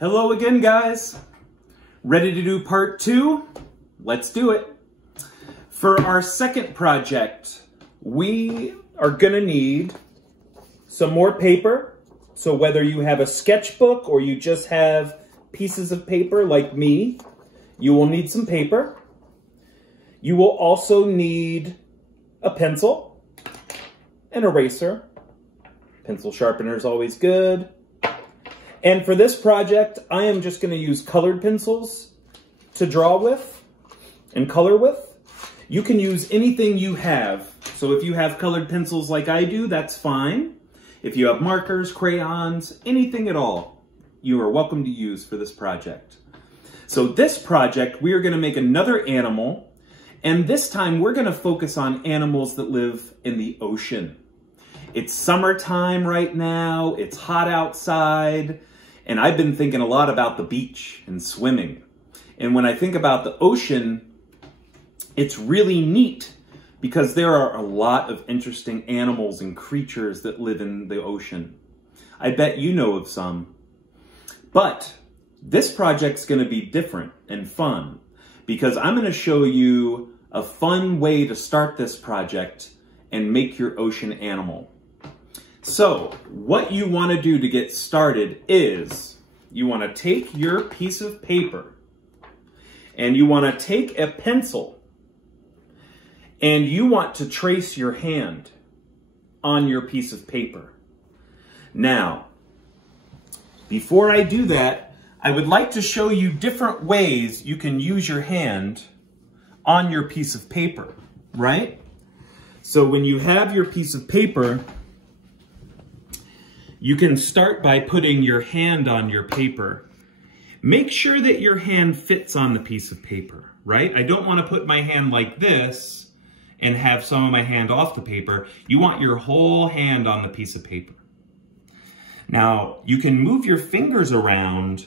Hello again, guys. Ready to do part 2? Let's do it. For our second project, we are gonna need some more paper. So whether you have a sketchbook or you just have pieces of paper like me, you will need some paper. You will also need a pencil, an eraser. Pencil sharpener is always good. And for this project, I am just gonna use colored pencils to draw with and color with. You can use anything you have. So if you have colored pencils like I do, that's fine. If you have markers, crayons, anything at all, you are welcome to use for this project. So this project, we are gonna make another animal, and this time we're gonna focus on animals that live in the ocean. It's summertime right now, it's hot outside, and I've been thinking a lot about the beach and swimming. And when I think about the ocean, it's really neat because there are a lot of interesting animals and creatures that live in the ocean. I bet you know of some. But this project's gonna be different and fun because I'm gonna show you a fun way to start this project and make your ocean animal. So what you want to do to get started is you want to take your piece of paper and you want to take a pencil and you want to trace your hand on your piece of paper. Now, before I do that, I would like to show you different ways you can use your hand on your piece of paper, right? So when you have your piece of paper, you can start by putting your hand on your paper. Make sure that your hand fits on the piece of paper, right? I don't want to put my hand like this and have some of my hand off the paper. You want your whole hand on the piece of paper. Now, you can move your fingers around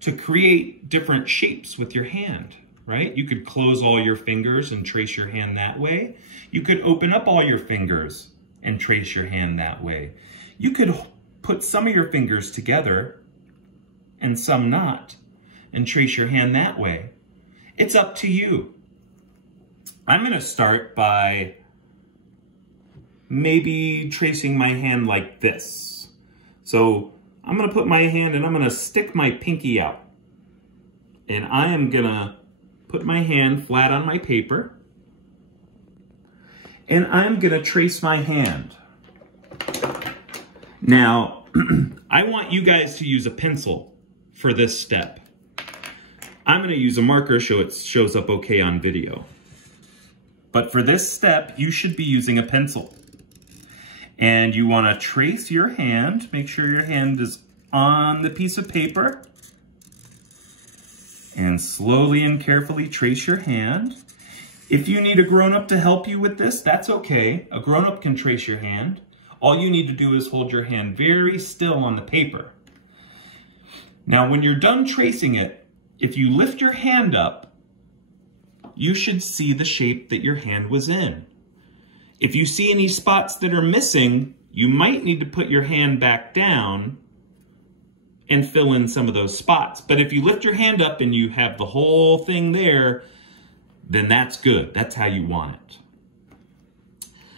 to create different shapes with your hand, right? You could close all your fingers and trace your hand that way. You could open up all your fingers and trace your hand that way. You could put some of your fingers together and some not and trace your hand that way. It's up to you. I'm gonna start by maybe tracing my hand like this. So I'm gonna put my hand and I'm gonna stick my pinky out. And I am gonna put my hand flat on my paper. And I'm gonna trace my hand. Now, I want you guys to use a pencil for this step. I'm gonna use a marker so it shows up okay on video. But for this step, you should be using a pencil. And you wanna trace your hand, make sure your hand is on the piece of paper. And slowly and carefully trace your hand. If you need a grown-up to help you with this, that's okay. A grown-up can trace your hand. All you need to do is hold your hand very still on the paper. Now, when you're done tracing it, if you lift your hand up, you should see the shape that your hand was in. If you see any spots that are missing, you might need to put your hand back down and fill in some of those spots. But if you lift your hand up and you have the whole thing there, then that's good. That's how you want it.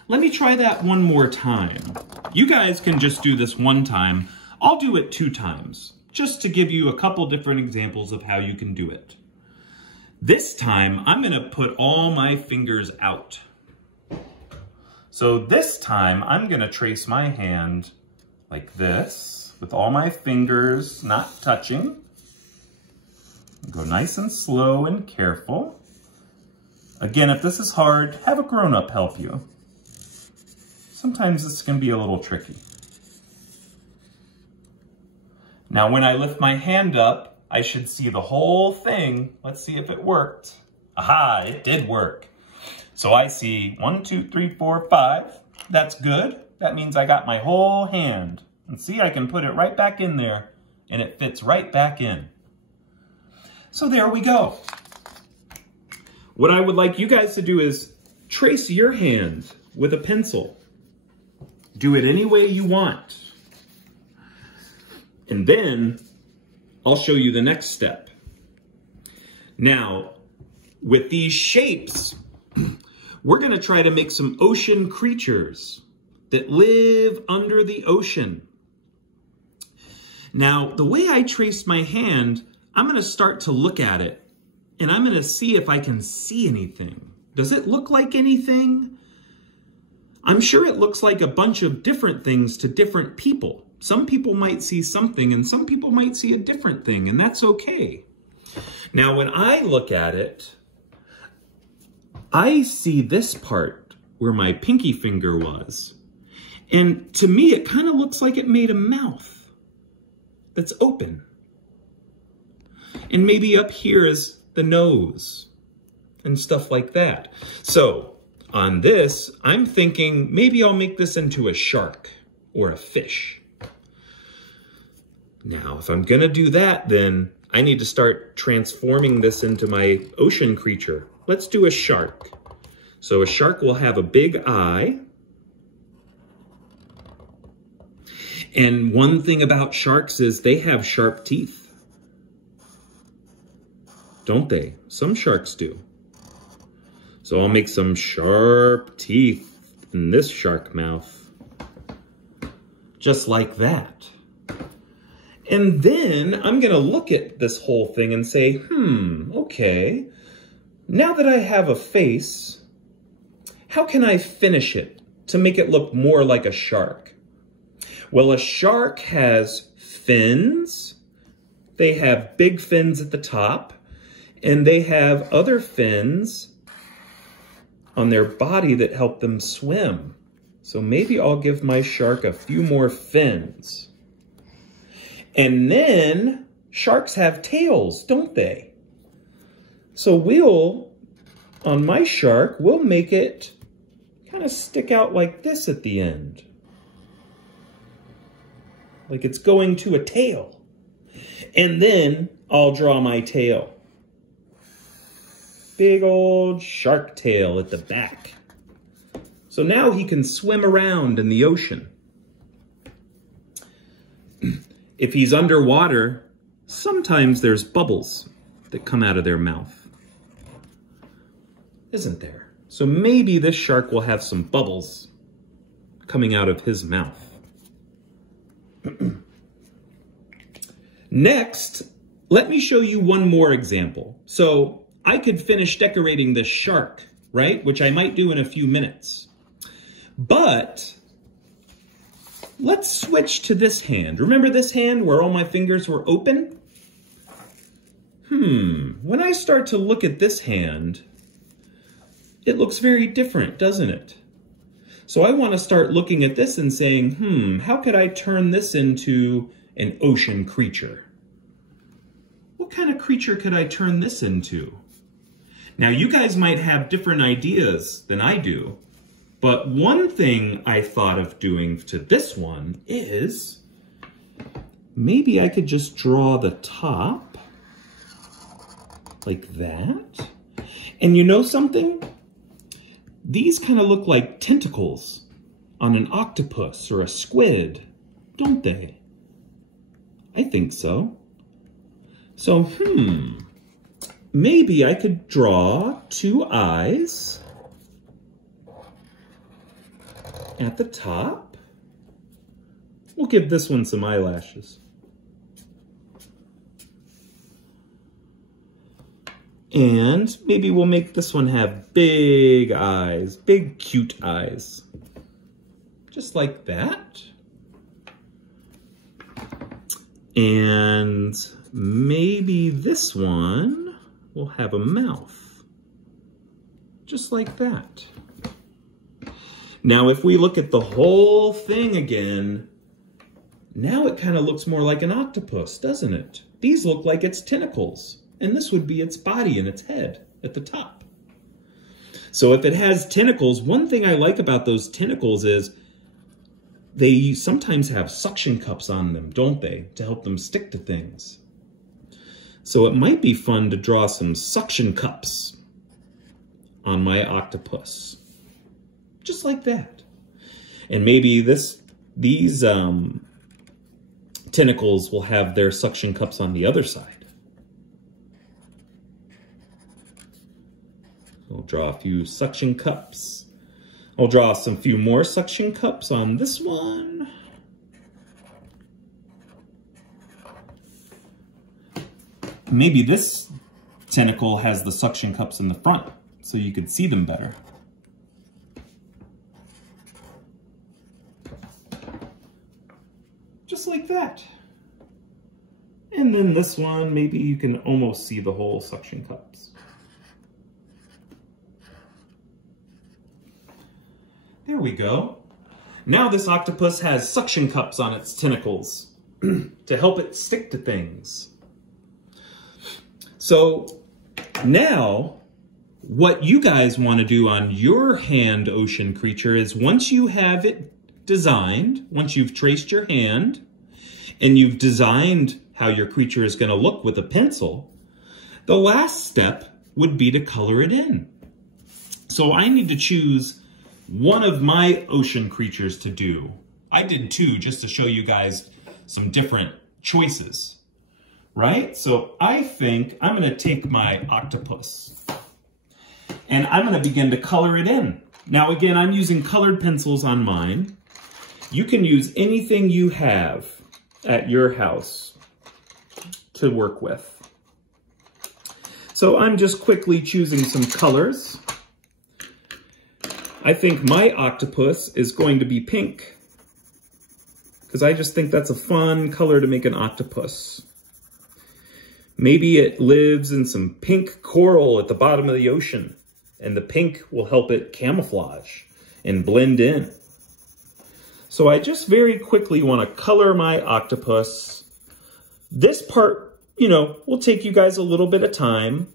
Let me try that one more time. You guys can just do this one time. I'll do it 2 times, just to give you a couple different examples of how you can do it. This time, I'm gonna put all my fingers out. So this time, I'm gonna trace my hand like this, with all my fingers not touching. Go nice and slow and careful. Again, if this is hard, have a grown-up help you. Sometimes this can be a little tricky. Now, when I lift my hand up, I should see the whole thing. Let's see if it worked. Aha, it did work. So I see 1, 2, 3, 4, 5. That's good. That means I got my whole hand. And see, I can put it right back in there and it fits right back in. So there we go. What I would like you guys to do is trace your hand with a pencil. Do it any way you want. And then I'll show you the next step. Now, with these shapes, we're going to try to make some ocean creatures that live under the ocean. Now, the way I traced my hand, I'm going to start to look at it, and I'm going to see if I can see anything. Does it look like anything? I'm sure it looks like a bunch of different things to different people. Some people might see something, and some people might see a different thing, and that's okay. Now, when I look at it, I see this part where my pinky finger was. And to me, it kind of looks like it made a mouth that's open. And maybe up here is the nose and stuff like that. So on this, I'm thinking maybe I'll make this into a shark or a fish. Now, if I'm gonna do that, then I need to start transforming this into my ocean creature. Let's do a shark. So a shark will have a big eye. And one thing about sharks is they have sharp teeth. Don't they? Some sharks do. So I'll make some sharp teeth in this shark mouth. Just like that. And then I'm going to look at this whole thing and say, okay. Now that I have a face, how can I finish it to make it look more like a shark? Well, a shark has fins. They have big fins at the top, and they have other fins on their body that help them swim. So maybe I'll give my shark a few more fins. And then sharks have tails, don't they? So on my shark, we'll make it kind of stick out like this at the end. Like it's going to a tail. And then I'll draw my tail. Big old shark tail at the back. So now he can swim around in the ocean. If he's underwater, sometimes there's bubbles that come out of their mouth. Isn't there? So maybe this shark will have some bubbles coming out of his mouth. Next, let me show you one more example. So I could finish decorating this shark, right? Which I might do in a few minutes. But let's switch to this hand. Remember this hand where all my fingers were open? When I start to look at this hand, it looks very different, doesn't it? So I want to start looking at this and saying, how could I turn this into an ocean creature? What kind of creature could I turn this into? Now, you guys might have different ideas than I do, but one thing I thought of doing to this one is maybe I could just draw the top like that. And you know something? These kind of look like tentacles on an octopus or a squid, don't they? I think so. So, maybe I could draw two eyes at the top. We'll give this one some eyelashes. And maybe we'll make this one have big eyes, big cute eyes. Just like that. And maybe this one will have a mouth. Just like that. Now, if we look at the whole thing again, now it kind of looks more like an octopus, doesn't it? These look like its tentacles. And this would be its body and its head at the top. So if it has tentacles, one thing I like about those tentacles is they sometimes have suction cups on them, don't they? To help them stick to things. So it might be fun to draw some suction cups on my octopus. Just like that. And maybe these tentacles will have their suction cups on the other side. We'll draw a few suction cups. I'll draw some few more suction cups on this one. Maybe this tentacle has the suction cups in the front so you could see them better. Just like that. And then this one, maybe you can almost see the whole suction cups. There we go. Now this octopus has suction cups on its tentacles to help it stick to things. So now what you guys want to do on your hand ocean creature is once you have it designed, once you've traced your hand and you've designed how your creature is going to look with a pencil, the last step would be to color it in. So I need to choose one of my ocean creatures to do. I did two just to show you guys some different choices, right? So I think I'm going to take my octopus and I'm going to begin to color it in. Now again, I'm using colored pencils on mine. You can use anything you have at your house to work with. So I'm just quickly choosing some colors. I think my octopus is going to be pink because I just think that's a fun color to make an octopus. Maybe it lives in some pink coral at the bottom of the ocean and the pink will help it camouflage and blend in. So I just very quickly want to color my octopus. This part, you know, will take you guys a little bit of time.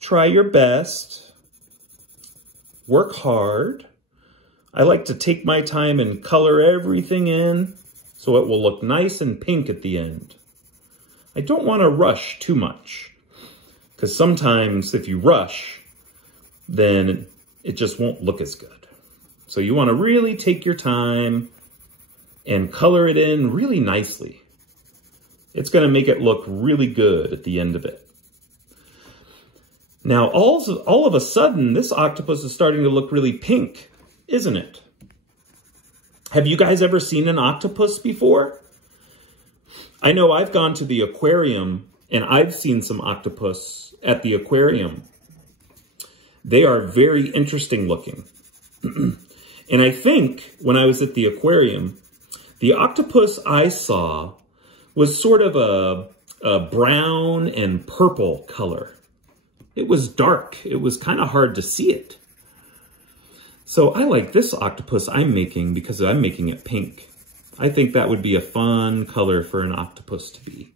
Try your best. Work hard. I like to take my time and color everything in so it will look nice and pink at the end. I don't want to rush too much because sometimes if you rush, then it just won't look as good. So you want to really take your time and color it in really nicely. It's going to make it look really good at the end of it. Now, all of a sudden, this octopus is starting to look really pink, isn't it? Have you guys ever seen an octopus before? I know I've gone to the aquarium and I've seen some octopus at the aquarium. They are very interesting looking. And I think when I was at the aquarium, the octopus I saw was sort of a brown and purple color. It was dark. It was kind of hard to see it. So I like this octopus I'm making because I'm making it pink. I think that would be a fun color for an octopus to be.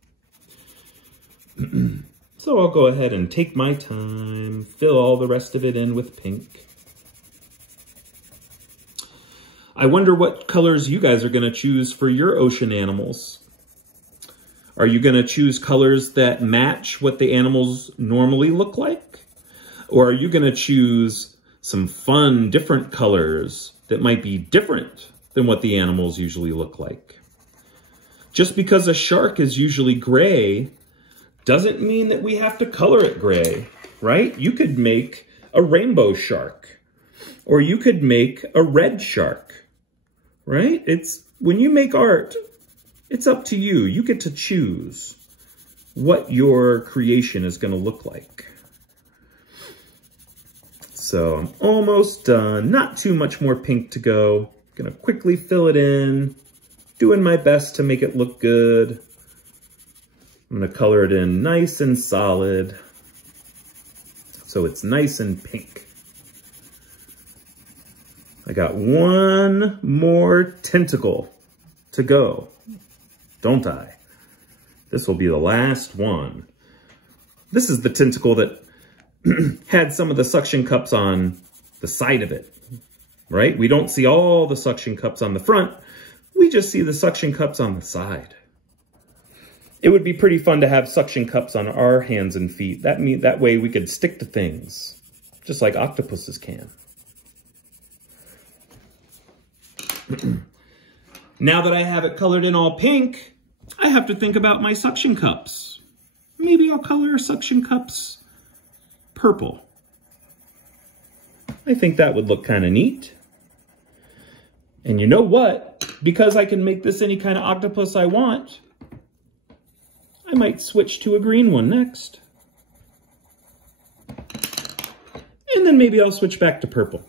So I'll go ahead and take my time, fill all the rest of it in with pink. I wonder what colors you guys are going to choose for your ocean animals. Are you going to choose colors that match what the animals normally look like? Or are you going to choose some fun, different colors that might be different than what the animals usually look like? Just because a shark is usually gray doesn't mean that we have to color it gray, right? You could make a rainbow shark, or you could make a red shark, right? When you make art, it's up to you. You get to choose what your creation is going to look like. So I'm almost done. Not too much more pink to go. Going to quickly fill it in. Doing my best to make it look good. I'm going to color it in nice and solid so it's nice and pink. I got one more tentacle to go, don't I? This will be the last one. This is the tentacle that had some of the suction cups on the side of it, right? We don't see all the suction cups on the front. We just see the suction cups on the side. It would be pretty fun to have suction cups on our hands and feet. That way we could stick to things, just like octopuses can. Now that I have it colored in all pink, I have to think about my suction cups. Maybe I'll color suction cups purple. I think that would look kind of neat. And you know what? Because I can make this any kind of octopus I want, I might switch to a green one next. And then maybe I'll switch back to purple.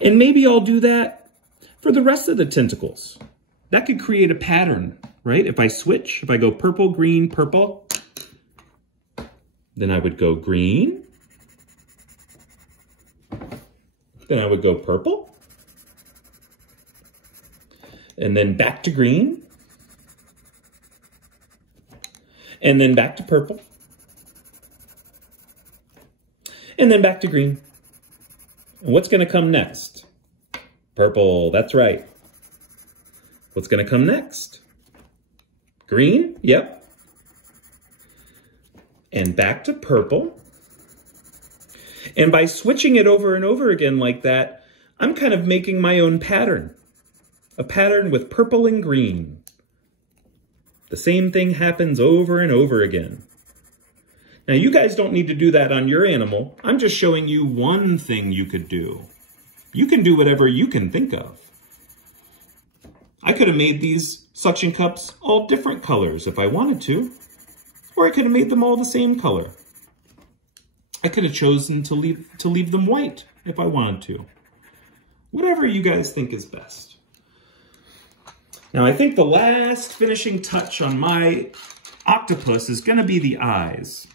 And maybe I'll do that for the rest of the tentacles. That could create a pattern, right? If I switch, if I go purple, green, purple, then I would go green. Then I would go purple. And then back to green. And then back to purple. And then back to green. And what's going to come next? Purple, that's right. What's going to come next? Green, yep. And back to purple. And by switching it over and over again like that, I'm kind of making my own pattern. A pattern with purple and green. The same thing happens over and over again. Now, you guys don't need to do that on your animal. I'm just showing you one thing you could do. You can do whatever you can think of. I could have made these suction cups all different colors if I wanted to. Or I could have made them all the same color. I could have chosen to leave them white if I wanted to. Whatever you guys think is best. Now, I think the last finishing touch on my octopus is going to be the eyes.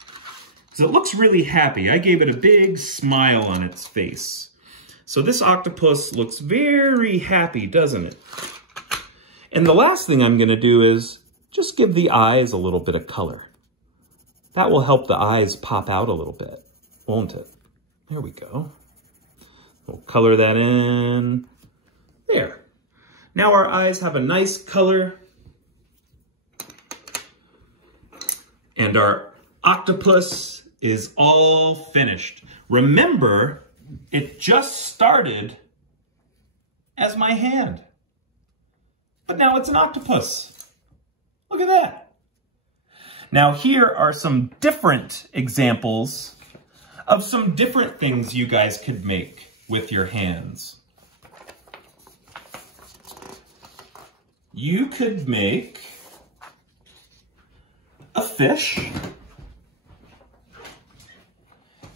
Because it looks really happy. I gave it a big smile on its face. So this octopus looks very happy, doesn't it? And the last thing I'm going to do is just give the eyes a little bit of color. That will help the eyes pop out a little bit, won't it? There we go. We'll color that in. There. Now our eyes have a nice color. And our octopus is all finished. Remember, it just started as my hand. But now it's an octopus. Look at that. Now here are some different examples of some different things you guys could make with your hands. You could make a fish.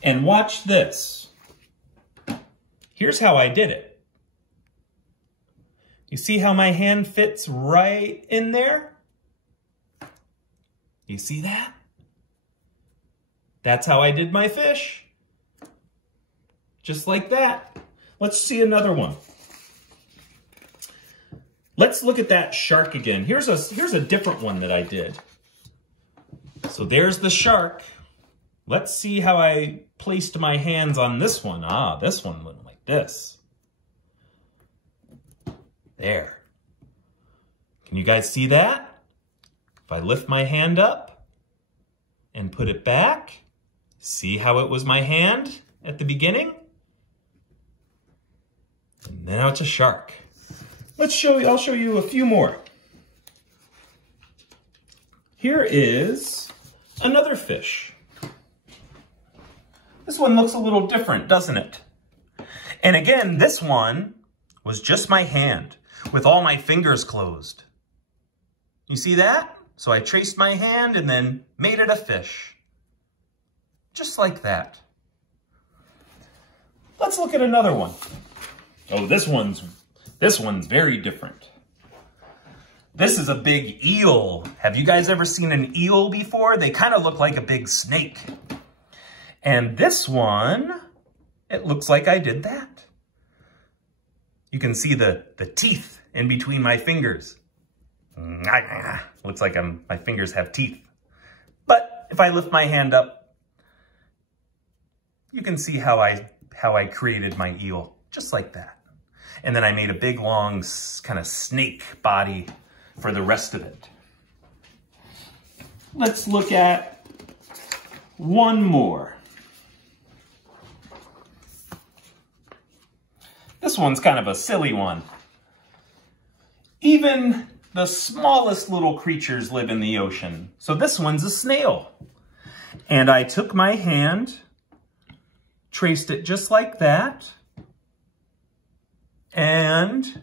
And watch this. Here's how I did it. You see how my hand fits right in there? You see that? That's how I did my fish. Just like that. Let's see another one. Let's look at that shark again. Here's a different one that I did. So there's the shark. Let's see how I placed my hands on this one. Ah, this one went like this. There. Can you guys see that? If I lift my hand up and put it back, see how it was my hand at the beginning? And now it's a shark. I'll show you a few more. Here is another fish. This one looks a little different, doesn't it? And again, this one was just my hand with all my fingers closed. You see that? So I traced my hand and then made it a fish. Just like that. Let's look at another one. Oh, this one's very different. This is a big eel. Have you guys ever seen an eel before? They kind of look like a big snake. And this one, it looks like I did that. You can see the teeth in between my fingers. Looks like my fingers have teeth. But if I lift my hand up, you can see how I created my eel, just like that. And then I made a big, long, kind of snake body for the rest of it. Let's look at one more. This one's kind of a silly one. Even the smallest little creatures live in the ocean. So this one's a snail. And I took my hand, traced it just like that, and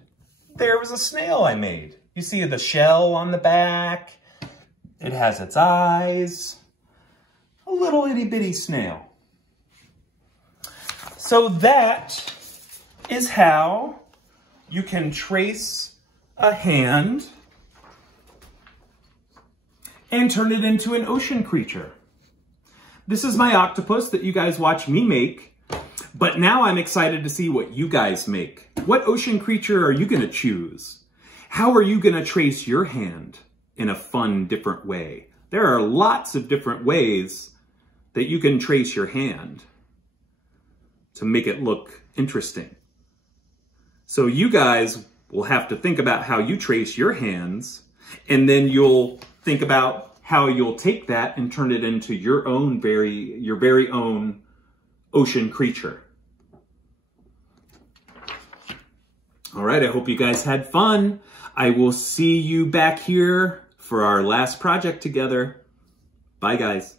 there was a snail I made. You see the shell on the back. It has its eyes. A little itty bitty snail. So that is how you can trace a hand and turn it into an ocean creature. This is my octopus that you guys watch me make, but now I'm excited to see what you guys make. What ocean creature are you gonna choose? How are you gonna trace your hand in a fun, different way? There are lots of different ways that you can trace your hand to make it look interesting. So you guys will have to think about how you trace your hands, and then you'll think about how you'll take that and turn it into your very own ocean creature. All right, I hope you guys had fun. I will see you back here for our last project together. Bye, guys.